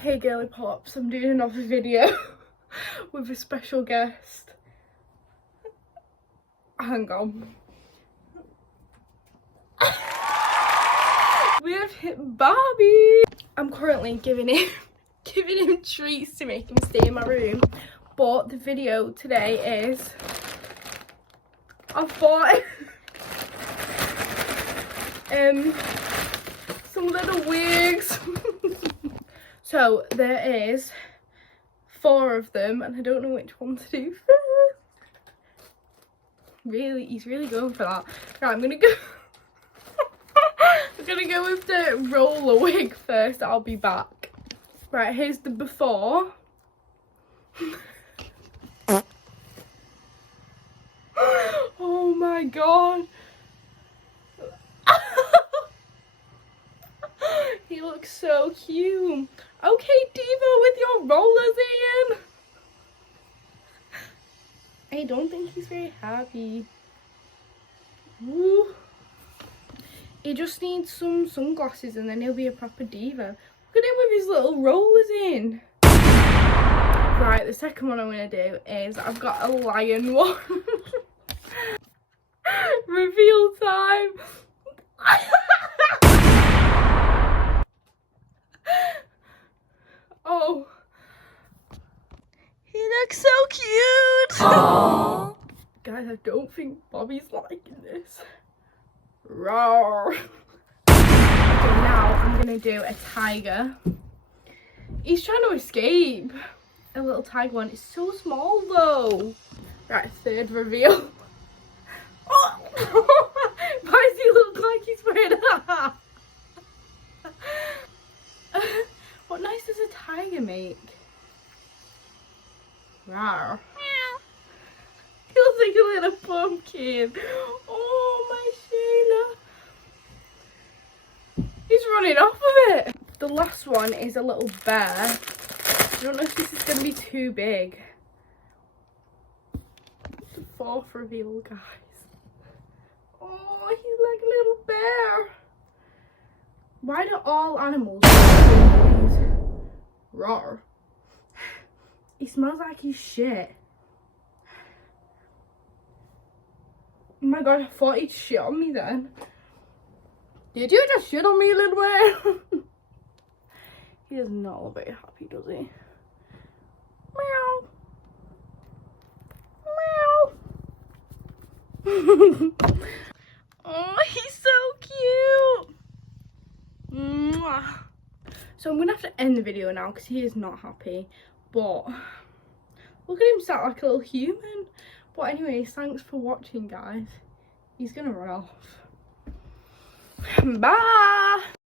Hey girly pops, I'm doing another video with a special guest. Hang on. We have hit Barbie. I'm currently giving him treats to make him stay in my room. But the video today is I've bought some little wigs. So there is 4 of them and I don't know which one to do first. Really, he's really going for that. Right, I'm gonna go with the roller wig first. I'll be back. Right, here's the before. Oh my god. He looks so cute. Okay, Diva, with your rollers in. I don't think he's very happy. Ooh. He just needs some sunglasses and then he'll be a proper diva. Look at him with his little rollers in. Right, the second one I'm going to do is I've got a lion one. Reveal time. Oh. He looks so cute. Aww. Guys, I don't think Bobby's liking this. Roar. Okay, now I'm gonna do a tiger. He's trying to escape. A little tiger one. It's so small though. Right, third reveal. Oh! Why does he look like he's wearing a hat? What noise does a tiger make? Rawr. He looks like a little pumpkin. Oh, my Shayla. He's running off of it. The last one is a little bear. I don't know if this is going to be too big. The 4th reveal, guys. Oh, he's like a little bear. Why do all animals have these? Roar. He smells like his shit. Oh my god, I thought he'd shit on me then. Did you just shit on me, little man? He does not look very happy, does he? Meow. Meow. Oh, he's so cute. Mwah. So I'm going to have to end the video now because he is not happy. But look at him sat like a little human. But anyways, thanks for watching, guys. He's going to run off. Bye.